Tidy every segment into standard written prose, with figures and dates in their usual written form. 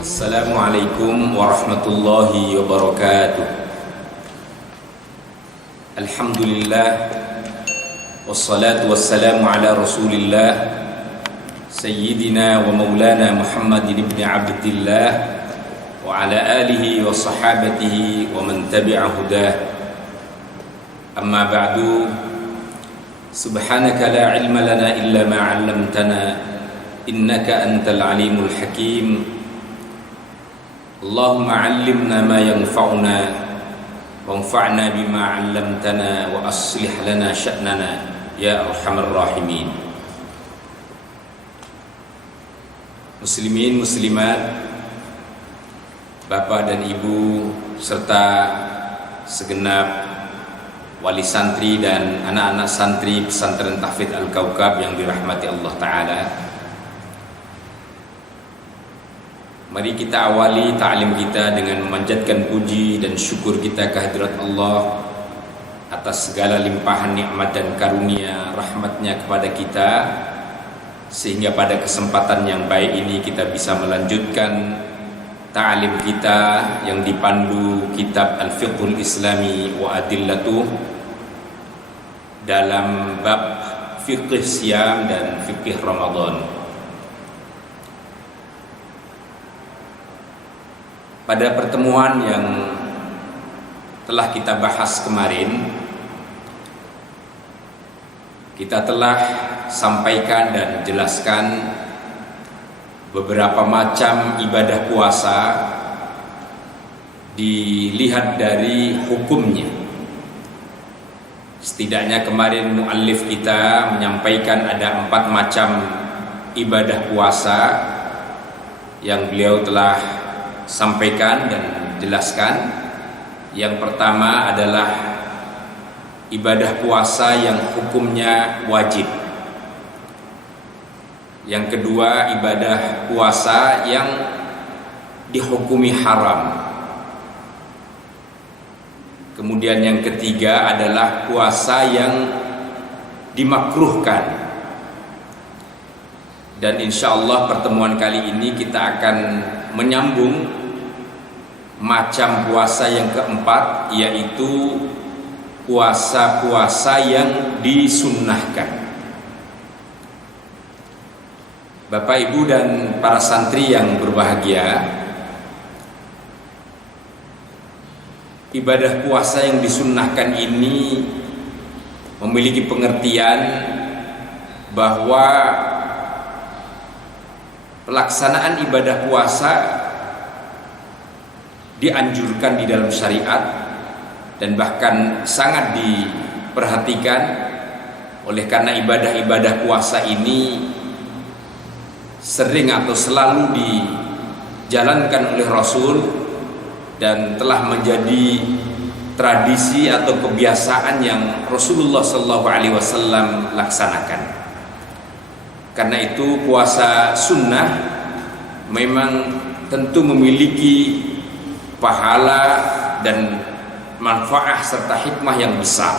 Assalamualaikum warahmatullahi wabarakatuh. Alhamdulillah, wassalatu wassalamu ala rasulillah Sayyidina wa maulana Muhammad ibn Abdillah wa ala alihi wa sahabatihi wa man tabi'a hudah. Amma ba'du, subhanaka la ilma lana illa ma 'allamtana innaka antal alimul hakim. Allahumma 'allimna ma yanfa'una wanfa'na bima 'allamtana wa aslih lana sya'nana ya arhamar rahimin. Muslimin muslimat, Bapak dan Ibu serta segenap wali santri dan anak-anak santri pesantren Tahfidz Al-Kaukab yang dirahmati Allah Ta'ala, mari kita awali ta'lim kita dengan memanjatkan puji dan syukur kita kehadirat Allah atas segala limpahan nikmat dan karunia rahmatnya kepada kita, sehingga pada kesempatan yang baik ini kita bisa melanjutkan ta'lim kita yang dipandu kitab Al-Fiqhul Islami wa Adillatuh dalam bab fiqh Siyam dan fiqh Ramadan. Pada pertemuan yang telah kita bahas kemarin, kita telah sampaikan dan jelaskan beberapa macam ibadah puasa dilihat dari hukumnya. Setidaknya kemarin muallif kita menyampaikan ada 4 macam ibadah puasa yang beliau telah sampaikan dan jelaskan. Yang pertama adalah ibadah puasa yang hukumnya wajib. Yang kedua, ibadah puasa yang dihukumi haram. Kemudian yang ketiga adalah puasa yang dimakruhkan. Dan insya Allah pertemuan kali ini kita akan menyambung macam puasa yang keempat, yaitu puasa-puasa yang disunnahkan. Bapak, Ibu, dan para santri yang berbahagia, ibadah puasa yang disunnahkan ini memiliki pengertian bahwa pelaksanaan ibadah puasa dianjurkan di dalam syariat dan bahkan sangat diperhatikan. Oleh karena ibadah-ibadah puasa ini sering atau selalu dijalankan oleh Rasul dan telah menjadi tradisi atau kebiasaan yang Rasulullah SAW laksanakan. Karena itu puasa sunnah memang tentu memiliki pahala dan manfaat serta hikmah yang besar.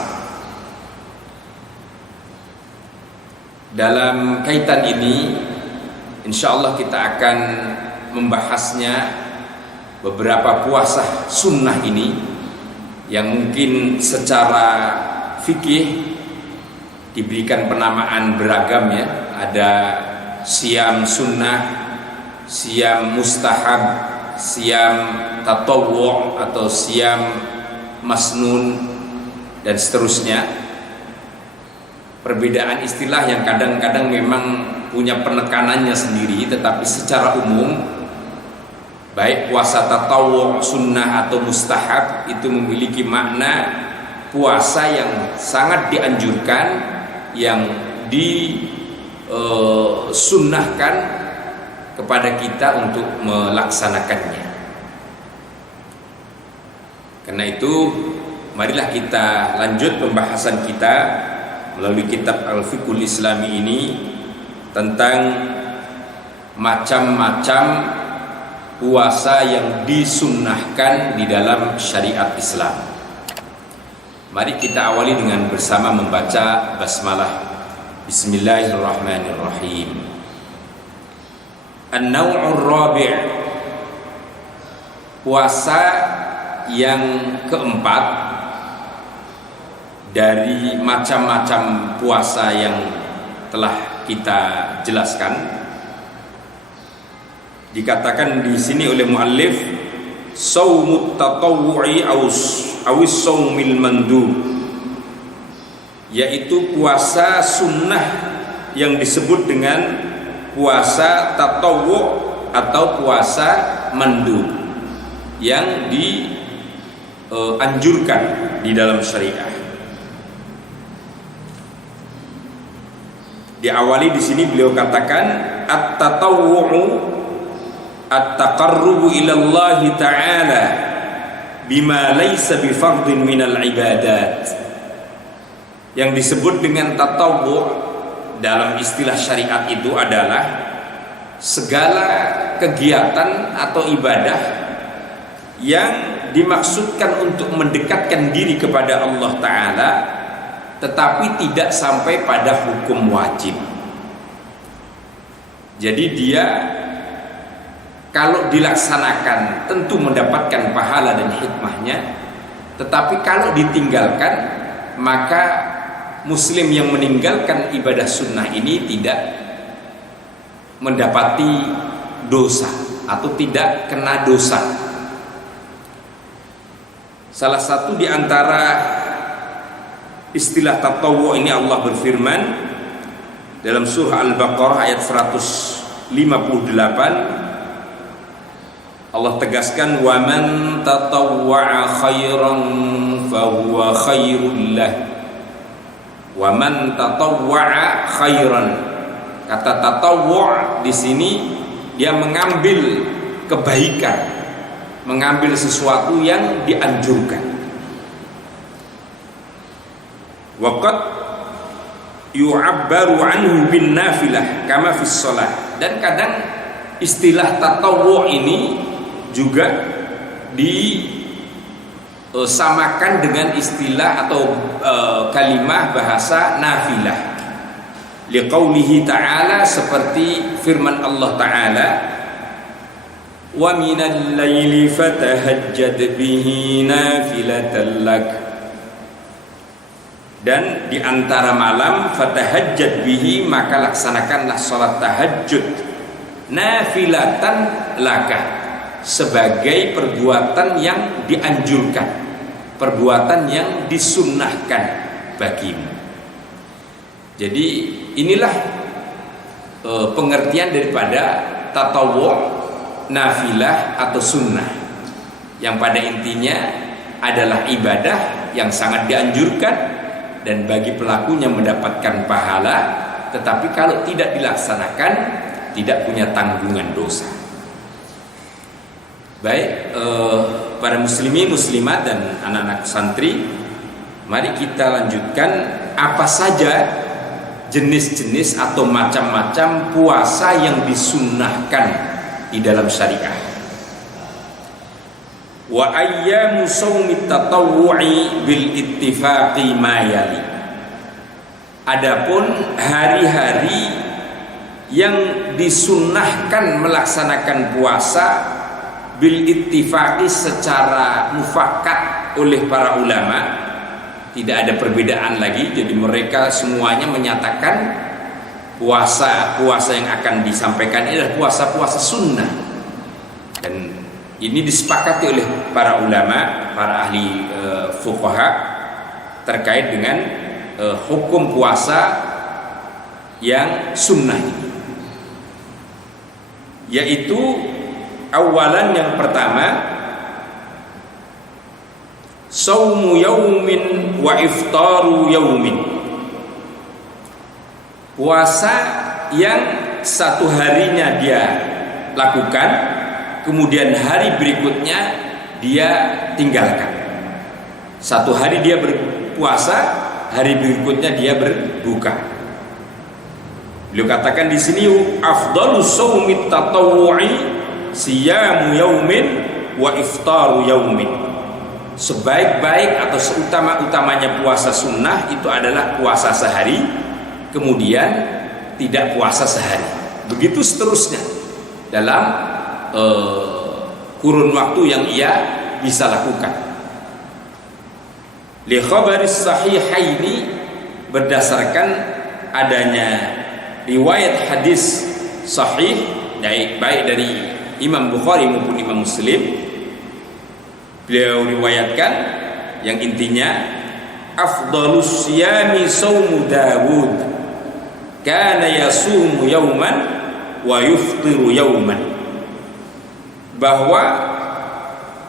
Dalam kaitan ini, insya Allah kita akan membahasnya beberapa puasa sunnah ini yang mungkin secara fikih diberikan penamaan beragam ya. Ada siam sunnah, siam mustahab, siam tatawwu' atau siam masnun, dan seterusnya. Perbedaan istilah yang kadang-kadang memang punya penekanannya sendiri, tetapi secara umum baik puasa tatawwu', sunnah atau mustahab itu memiliki makna puasa yang sangat dianjurkan, yang disunnahkan kepada kita untuk melaksanakannya. Karena itu marilah kita lanjut pembahasan kita melalui kitab Al-Fiqhul Islami ini tentang macam-macam puasa yang disunnahkan di dalam syariat Islam. Mari kita awali dengan bersama membaca basmalah. Bismillahirrahmanirrahim. An-naw'ur rabi', puasa yang keempat dari macam-macam puasa yang telah kita jelaskan. Dikatakan di sini oleh muallif shaumut tatawwu'i awis shaumil mandub, yaitu puasa sunnah yang disebut dengan puasa tatawwu' atau puasa mandub yang dianjurkan di dalam syariah. Diawali di sini beliau katakan at-tatawwu'u at-taqarrubu ila Allah Ta'ala bima laysa bi fardhin minal ibadat. Yang disebut dengan tatawwu' dalam istilah syariat itu adalah segala kegiatan atau ibadah yang dimaksudkan untuk mendekatkan diri kepada Allah Ta'ala tetapi tidak sampai pada hukum wajib. Jadi dia kalau dilaksanakan tentu mendapatkan pahala dan hikmahnya, tetapi kalau ditinggalkan maka muslim yang meninggalkan ibadah sunnah ini tidak mendapati dosa atau tidak kena dosa. Salah satu di antara istilah tatawwu' ini Allah berfirman dalam surah Al-Baqarah ayat 158, Allah tegaskan wa man tatawwa'a khairan fahuwa khairul lah. Wa man tatawwa'a khairan. Kata tatawwu' di sini dia mengambil kebaikan, mengambil sesuatu yang dianjurkan. Waqad yu'abbaru anhu bin nafilah kama fis shalah. Dan kadang istilah tatawwu' ini juga disamakan dengan istilah atau kalimah bahasa nafilah. Liqaulihi ta'ala, seperti firman Allah Ta'ala, wa minal laili fatahajjad bihi nafilatan lak. Dan di antara malam fatahajjad bihi, maka laksanakanlah salat tahajud nafilatan laka, sebagai perbuatan yang dianjurkan, perbuatan yang disunnahkan bagimu. Jadi inilah pengertian daripada tatawwu', nafilah atau sunnah, yang pada intinya adalah ibadah yang sangat dianjurkan dan bagi pelakunya mendapatkan pahala, tetapi kalau tidak dilaksanakan tidak punya tanggungan dosa. Baik, para muslimin muslimat dan anak-anak santri, mari kita lanjutkan apa saja jenis-jenis atau macam-macam puasa yang disunnahkan di dalam syariah. Wa ayyamu shaumit tatawwu'i bil ittifaqi ma yali. Adapun hari-hari yang disunnahkan melaksanakan puasa bil ittifaqi secara mufakat oleh para ulama, tidak ada perbedaan lagi. Jadi mereka semuanya menyatakan puasa yang akan disampaikan ini adalah puasa sunnah, dan ini disepakati oleh para ulama, para ahli fuqaha terkait dengan hukum puasa yang sunnah ini, yaitu awalan yang pertama saumu yaumin wa iftaru yaumin, puasa yang satu harinya dia lakukan, kemudian hari berikutnya dia tinggalkan. Satu hari dia berpuasa, hari berikutnya dia berbuka. Beliau katakan di sini afdalus shaumit tatawwu'i siyamu yaumin wa iftaru yaumin. Sebaik-baik atau seutama-utamanya puasa sunnah itu adalah puasa sehari, kemudian tidak puasa sehari. Begitu seterusnya dalam kurun waktu yang ia bisa lakukan. Li khabaris sahihaini, berdasarkan adanya riwayat hadis sahih baik dari Imam Bukhari maupun Imam Muslim, beliau riwayatkan yang intinya afdhalus siyami saumu Dawud kana yasumu yauman wa yuftiru yauman, bahwa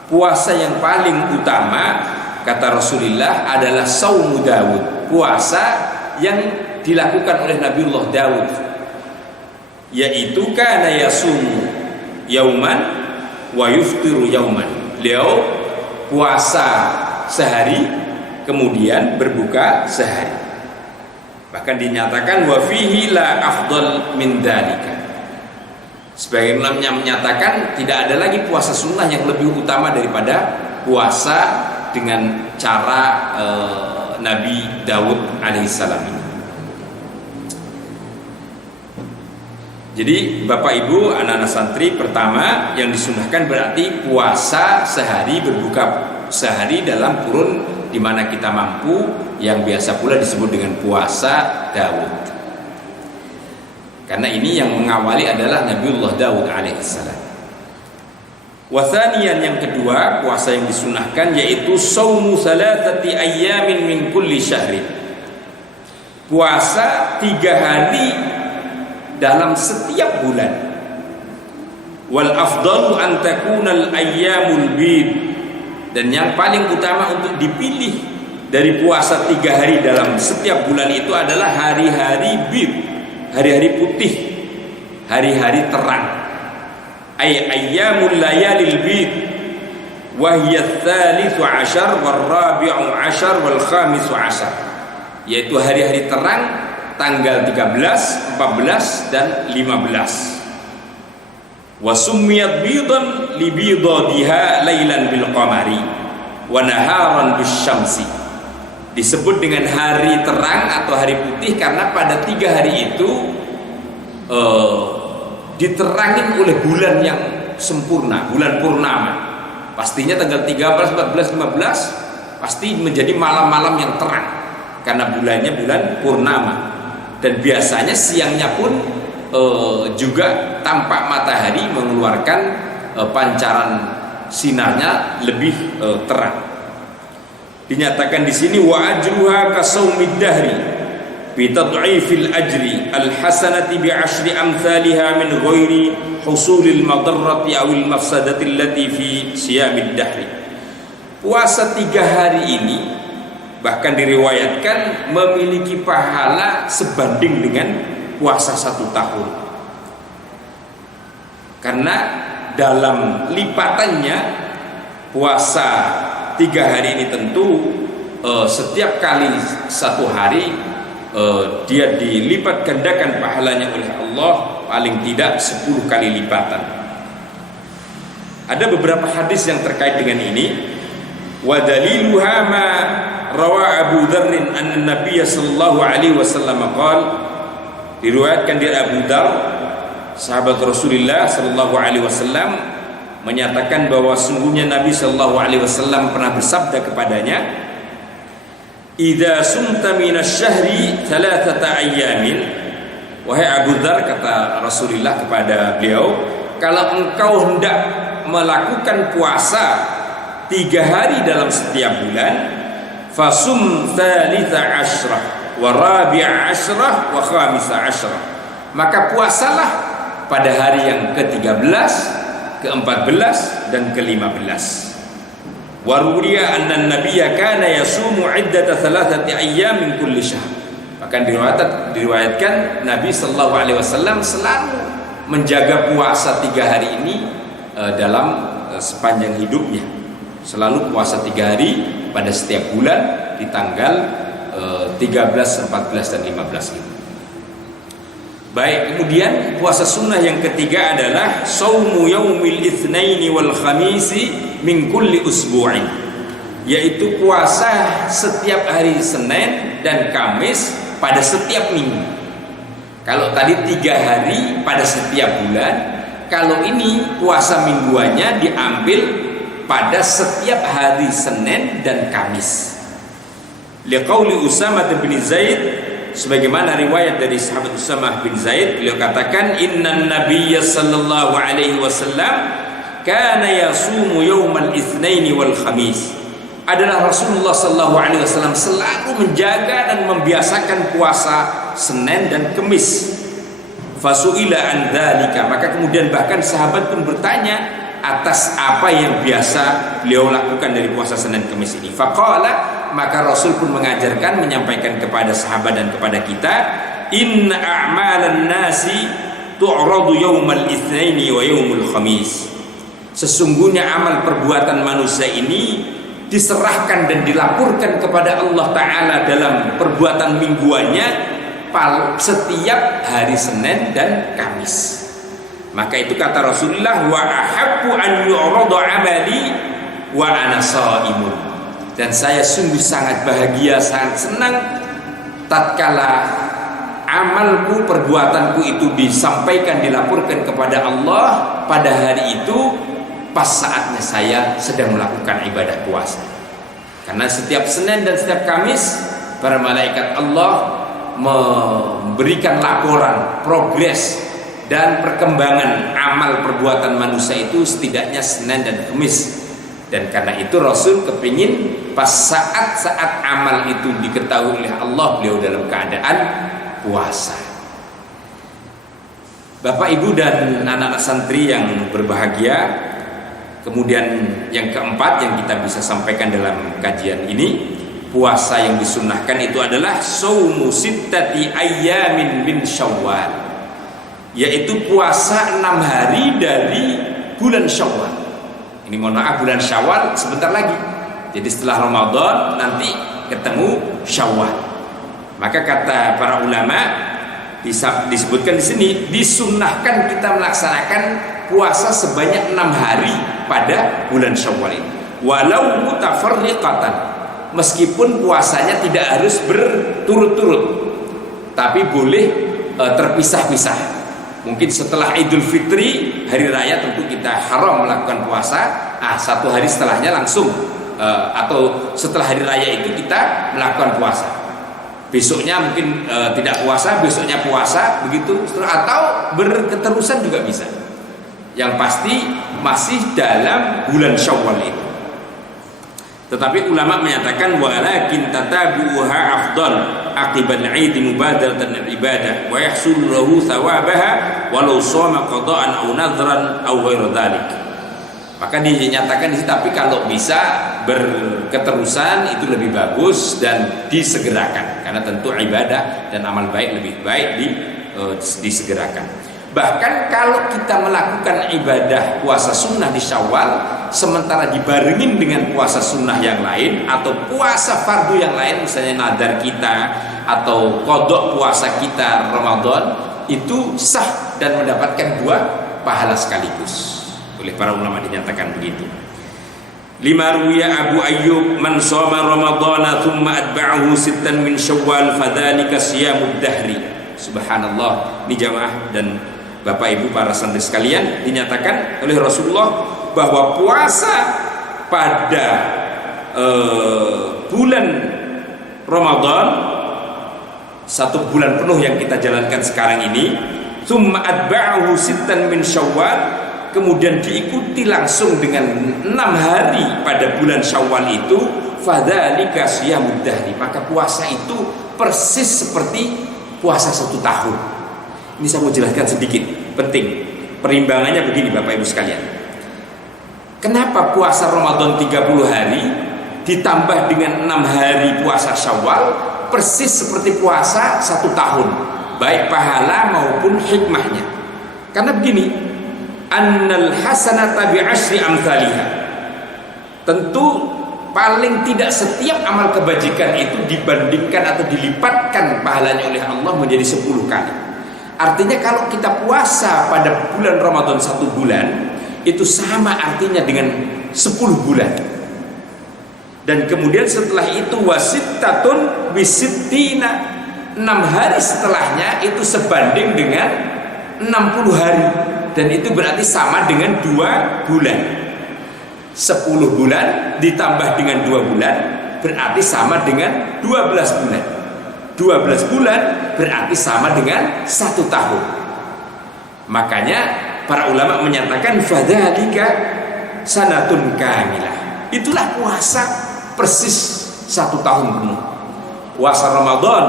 puasa yang paling utama kata Rasulullah adalah saumu Dawud, puasa yang dilakukan oleh Nabiullah Dawud, yaitu kana yasumu yauman wa yuftiru yauman. Beliau puasa sehari kemudian berbuka sehari. Bahkan dinyatakan wa fihi la afdal min dzalika. Sebagian ulama menyatakan tidak ada lagi puasa sunnah yang lebih utama daripada puasa dengan cara Nabi Daud alaihissalam ini. Jadi Bapak Ibu anak-anak santri, pertama yang disunahkan berarti puasa sehari, berbuka sehari dalam kurun di mana kita mampu, yang biasa pula disebut dengan puasa Daud. Karena ini yang mengawali adalah Nabiullah Daud alaihissalam. Wathanian, yang kedua puasa yang disunahkan yaitu saumu salatati ayyamin min kulli syahrin, puasa 3 hari dalam setiap bulan. Wal afdalu an takunal ayyamul bid, dan yang paling utama untuk dipilih dari puasa 3 hari dalam setiap bulan itu adalah hari-hari bid, hari-hari putih, hari-hari terang. Ay ayyamul layalil bid wa hiya ats-tsalitsu 'ashar wal rabi'u 'ashar wal khamisu 'ashar, yaitu hari-hari terang tanggal 13, 14 dan 15. Wa summiyat bidan li bidadiha lailan bil qamari wa naharan bis syamsi. Disebut dengan hari terang atau hari putih karena pada 3 hari itu diterangin oleh bulan yang sempurna, bulan purnama. Pastinya tanggal 13, 14, 15 pasti menjadi malam-malam yang terang karena bulannya bulan purnama. Dan biasanya siangnya pun juga tampak matahari mengeluarkan pancaran sinarnya lebih terang. Dinyatakan di sini wa ajruha ka saumid dahri bi tad'ifil ajri al hasanati bi 'ashri amsalha min ghairi husulil madarrati aw al mafsadati allati fi siyamid dahri. Puasa 3 hari ini bahkan diriwayatkan memiliki pahala sebanding dengan puasa 1 tahun. Karena dalam lipatannya puasa 3 hari ini tentu setiap kali 1 hari dia dilipat gandakan pahalanya oleh Allah paling tidak 10 kali lipatan. Ada beberapa hadis yang terkait dengan ini. Wa daliluha ma rawa Abu Dzar anna Nabiy sallallahu alaihi wasallam qala, diriwayatkan dari Abu Dzar sahabat Rasulullah sallallahu alaihi wasallam menyatakan bahwa sungguhnya Nabi sallallahu alaihi wasallam pernah bersabda kepadanya, idza sumta minasy-syahri 3 ayyamin, wahai Abu Dzar, kata Rasulullah kepada beliau, kalau engkau hendak melakukan puasa 3 hari dalam setiap bulan, fasum tsalitsa asyrah wa rabi'a asyrah wa khamisa asyrah, maka puasalah pada hari yang ke-13, ke-14 dan ke-15. Wa ruwiya anna an-nabiyya kana yasumu 'iddata 3 ayyam min kulli syahr. Bahkan diriwayatkan Nabi sallallahu alaihi wasallam selalu menjaga puasa 3 hari ini dalam sepanjang hidupnya. Selalu puasa 3 hari pada setiap bulan di tanggal 13, 14 dan 15 ini. Baik, kemudian puasa sunnah yang ketiga adalah saumu yaumil itsnaini wal khamisi min kulli usbu'in, yaitu puasa setiap hari Senin dan Kamis pada setiap minggu. Kalau tadi 3 hari pada setiap bulan, kalau ini puasa mingguannya diambil pada setiap hari Senin dan Kamis. Liqauli Usamah bin Zaid, sebagaimana riwayat dari sahabat Usamah bin Zaid, beliau katakan, innan nabiyya sallallahu alaihi wasallam kana yasumu yaumal itsnaini wal khamis. Adalah Rasulullah sallallahu alaihi wasallam selalu menjaga dan membiasakan puasa Senin dan Kamis. Fasuila an dzalika, maka kemudian bahkan sahabat pun bertanya atas apa yang biasa beliau lakukan dari puasa Senin Kamis ini. Faqala, maka Rasul pun mengajarkan, menyampaikan kepada sahabat dan kepada kita, inna a'malan nasi tu'radu yaumal itsnaini wa yaumul khamis. Sesungguhnya amal perbuatan manusia ini diserahkan dan dilaporkan kepada Allah Ta'ala dalam perbuatan mingguannya setiap hari Senin dan Kamis. Maka itu kata Rasulullah, wa ahabbu an yu'rada amali wa ana shaimun. Dan saya sungguh sangat bahagia, sangat senang tatkala amalku, perbuatanku itu disampaikan, dilaporkan kepada Allah pada hari itu, pas saatnya saya sedang melakukan ibadah puasa. Karena setiap Senin dan setiap Kamis para malaikat Allah memberikan laporan progres dan perkembangan amal perbuatan manusia itu setidaknya Senin dan Kamis. Dan karena itu Rasul kepingin pas saat-saat amal itu diketahui oleh Allah, beliau dalam keadaan puasa. Bapak Ibu dan anak-anak santri yang berbahagia, kemudian yang keempat yang kita bisa sampaikan dalam kajian ini, puasa yang disunnahkan itu adalah saumu sittati ayyamin min Syawal, yaitu puasa 6 hari dari bulan Syawal. Ini mohon maaf, bulan Syawal sebentar lagi. Jadi setelah Ramadan nanti ketemu Syawal. Maka kata para ulama disebutkan di sini, disunnahkan kita melaksanakan puasa sebanyak 6 hari pada bulan Syawal ini. Walau mutafarriqatan, meskipun puasanya tidak harus berturut-turut, tapi boleh terpisah-pisah. Mungkin setelah Idul Fitri, hari raya, tentu kita haram melakukan puasa. 1 hari setelahnya langsung atau setelah hari raya itu kita melakukan puasa. Besoknya mungkin tidak puasa, besoknya puasa, begitu, atau berketerusan juga bisa. Yang pasti masih dalam bulan Syawal itu. Tetapi ulama menyatakan walakin tatabuha afdal aqibal 'id mubadaratan ibadah wa yahsul lahu thawabaha walau shoma qada'an aw nadhran aw ghairu dzalik. Maka dinyatakan di situ, tapi kalau bisa berketerusan itu lebih bagus dan disegerakan, karena tentu ibadah dan amal baik lebih baik disegerakan. Bahkan kalau kita melakukan ibadah puasa sunnah di Syawal sementara dibarengin dengan puasa sunnah yang lain atau puasa fardu yang lain, misalnya nadar kita atau qadha puasa kita Ramadan, itu sah dan mendapatkan 2 pahala sekaligus. Oleh para ulama dinyatakan begitu. Lima ruwiya Abu Ayyub man shoma Ramadana thumma atba'ahu sittan min Syawal fadzalika siyamud dahri. Subhanallah, ini jamaah dan Bapak Ibu para santri sekalian, dinyatakan oleh Rasulullah bahwa puasa pada bulan Ramadan, 1 bulan penuh yang kita jalankan sekarang ini, tsumma atba'ahu sittan min Syawal, kemudian diikuti langsung dengan 6 hari pada bulan Syawal itu, fadzalika siyamud dahri, maka puasa itu persis seperti puasa 1 tahun. Ini saya mau jelaskan sedikit, penting. Perimbangannya begini Bapak Ibu sekalian. Kenapa puasa Ramadan 30 hari ditambah dengan 6 hari puasa Syawal persis seperti puasa 1 tahun, baik pahala maupun hikmahnya? Karena begini, annal hasanata bi'asyri amsalihha. Tentu paling tidak setiap amal kebajikan itu dibandingkan atau dilipatkan pahalanya oleh Allah menjadi 10 kali. Artinya kalau kita puasa pada bulan Ramadan 1 bulan, itu sama artinya dengan 10 bulan. Dan kemudian setelah itu wasittatun bisittina, 6 hari setelahnya itu sebanding dengan 60 hari, dan itu berarti sama dengan 2 bulan. 10 bulan ditambah dengan 2 bulan berarti sama dengan 12 bulan. 12 bulan berarti sama dengan 1 tahun. Makanya para ulama menyatakan fadzalika sanatun kamilah. Itulah puasa persis 1 tahun penuh. Puasa Ramadan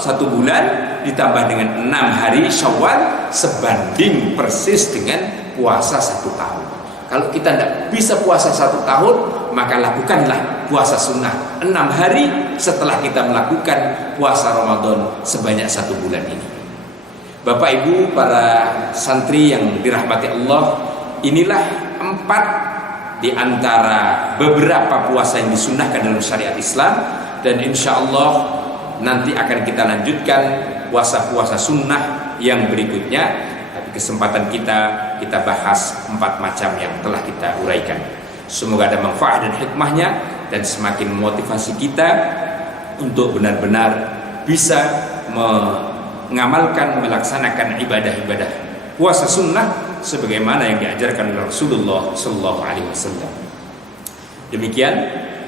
1 bulan ditambah dengan 6 hari Syawal sebanding persis dengan puasa 1 tahun. Kalau kita tidak bisa puasa 1 tahun, maka lakukanlah puasa sunnah 6 hari setelah kita melakukan puasa Ramadan sebanyak 1 bulan ini. Bapak Ibu para santri yang dirahmati Allah, inilah 4 di antara beberapa puasa yang disunnahkan dalam syariat Islam, dan insya Allah nanti akan kita lanjutkan puasa-puasa sunnah yang berikutnya. Tapi kesempatan kita bahas 4 macam yang telah kita uraikan. Semoga ada manfaat dan hikmahnya, dan semakin memotivasi kita untuk benar-benar bisa mengamalkan, melaksanakan ibadah-ibadah puasa sunnah sebagaimana yang diajarkan oleh Rasulullah Sallallahu Alaihi Wasallam. Demikian,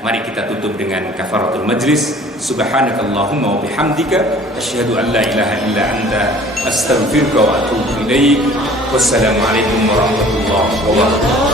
mari kita tutup dengan kafaratul majlis. Subhanakallahumma wa bihamdika asyhadu an la ilaha illa anta astaghfiruka wa atubu ilaik. Wassalamualaikum warahmatullahi wabarakatuh.